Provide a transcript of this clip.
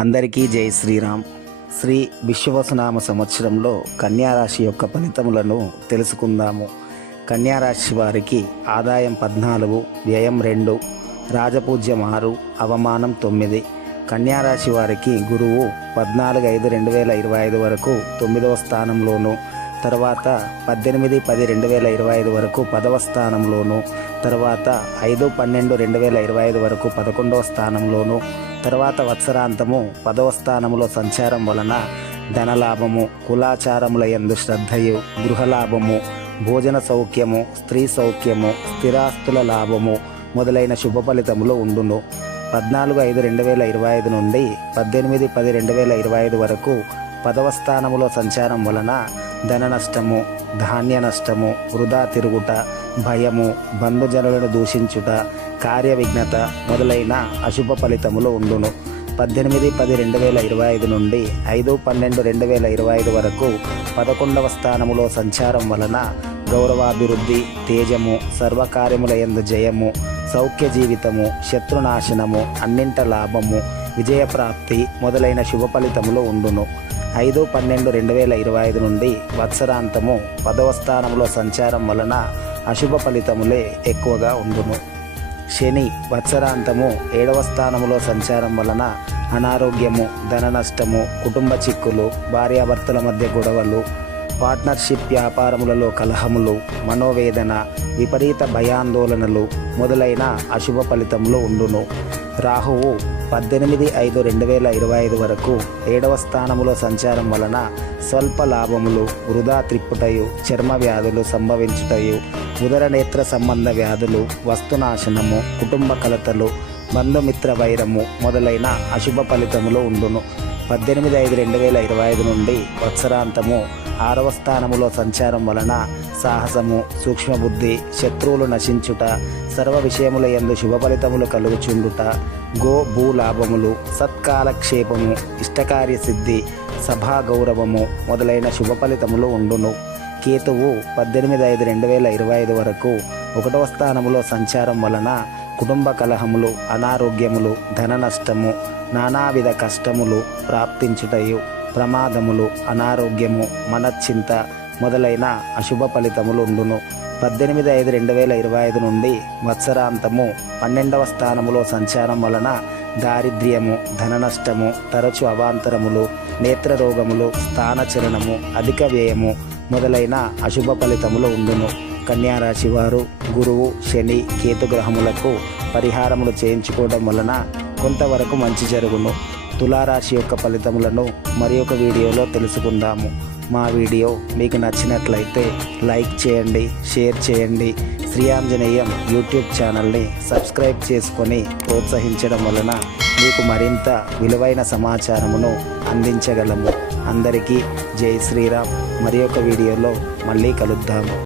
అందరికీ జై శ్రీరామ్. శ్రీ విశ్వవసునామ సంవత్సరంలో కన్యారాశి యొక్క ఫలితములను తెలుసుకుందాము. కన్యారాశి వారికి ఆదాయం పద్నాలుగు వ్యయం రెండు రాజపూజ్యం ఆరు అవమానం తొమ్మిది. కన్యారాశి వారికి గురువు పద్నాలుగు ఐదు రెండు వేల ఇరవై ఐదు వరకు తొమ్మిదవ స్థానంలోనూ తర్వాత పద్దెనిమిది పది రెండు వేల ఇరవై ఐదు వరకు పదవ స్థానంలోను తర్వాత ఐదు పన్నెండు రెండు వేల ఇరవై ఐదు వరకు పదకొండవ స్థానంలోను తర్వాత వత్సరాంతము పదవ స్థానంలో సంచారం వలన ధనలాభము కులాచారముల యందు శ్రద్ధయు గృహలాభము భోజన సౌఖ్యము స్త్రీ సౌఖ్యము స్థిరాస్తుల లాభము మొదలైన శుభ ఫలితములు ఉండును. పద్నాలుగు ఐదు రెండు వేల ఇరవై ఐదు నుండి పద్దెనిమిది పది రెండు వేల ఇరవై ఐదు వరకు పదవ స్థానములో సంచారం వలన ధన నష్టము ధాన్య నష్టము వృధా తిరుగుట భయము బంధుజనులను దూషించుట కార్యవిఘ్నత మొదలైన అశుభ ఫలితములు ఉండును. పద్దెనిమిది పది రెండు వేల ఇరవై ఐదు నుండి ఐదు పన్నెండు రెండు వేల ఇరవై ఐదు వరకు పదకొండవ స్థానములో సంచారం వలన గౌరవాభివృద్ధి తేజము సర్వకార్యముల ఎందు జయము సౌఖ్య జీవితము శత్రునాశనము అన్నింట లాభము విజయప్రాప్తి మొదలైన శుభ ఫలితములు ఉండును. ఐదు పన్నెండు రెండు వేల ఇరవై ఐదు నుండి వత్సరాంతము పదవ స్థానంలో సంచారం వలన అశుభ ఫలితములే ఎక్కువగా ఉండును. శని వత్సరాంతము ఏడవ స్థానములో సంచారం వలన అనారోగ్యము ధన నష్టము కుటుంబ చిక్కులు భార్యాభర్తల మధ్య గొడవలు పార్ట్నర్షిప్ వ్యాపారములలో కలహములు మనోవేదన విపరీత భయాందోళనలు మొదలైన అశుభ ఫలితములు ఉండును. రాహువు పద్దెనిమిది ఐదు రెండు వేల ఇరవై ఐదు వరకు ఏడవ స్థానములో సంచారం వలన స్వల్ప లాభములు వృధా త్రిప్పుటయు చర్మ వ్యాధులు సంభవించుటయు ఉదర నేత్ర సంబంధ వ్యాధులు వస్తునాశనము కుటుంబ కలతలు బంధుమిత్ర వైరము మొదలైన అశుభ ఫలితములు ఉండును. పద్దెనిమిది ఐదు రెండు వేల ఇరవై ఐదు నుండి వత్సరాంతము ఆరవ స్థానములో సంచారం వలన సాహసము సూక్ష్మబుద్ధి శత్రువులు నశించుట సర్వ విషయముల ఎందు శుభ ఫలితములు కలుగుచుండుట గో భూలాభములు సత్కాలక్షేపము ఇష్టకార్య సిద్ధి సభా గౌరవము మొదలైన శుభ ఫలితములు ఉండును. కేతువు పద్దెనిమిది ఐదు రెండు వేల ఇరవై ఐదు వరకు ఒకటవ స్థానములో సంచారం వలన కుటుంబ కలహములు అనారోగ్యములు ధన నష్టము నానావిధ కష్టములు ప్రాప్తించుటయు. ప్రమాదములు అనారోగ్యము మనశ్చింత మొదలైన అశుభ ఫలితములు ఉండును. పద్దెనిమిది ఐదు రెండు వేల ఇరవై ఐదు నుండి వత్సరాంతము పన్నెండవ స్థానములో సంచారం వలన దారిద్ర్యము ధన నష్టము తరచు అవాంతరములు నేత్రరోగములు స్థానచలనము అధిక వ్యయము మొదలైన అశుభ ఫలితములు ఉండును. కన్యారాశి వారు గురువు శని కేతుగ్రహములకు పరిహారములు చేయించుకోవడం వలన కొంతవరకు మంచి జరుగును. తులారాశి యొక్క ఫలితములను మరి ఒక వీడియోలో తెలుసుకుందాము. మా వీడియో మీకు నచ్చినట్లయితే లైక్ చేయండి షేర్ చేయండి. శ్రీ ఆంజనేయం యూట్యూబ్ ఛానల్ని సబ్స్క్రైబ్ చేసుకొని ప్రోత్సహించడం వలన మీకు మరింత విలువైన సమాచారమును అందించగలము. అందరికీ జై శ్రీరామ్. మరి ఒక వీడియోలో మళ్ళీ కలుద్దాము.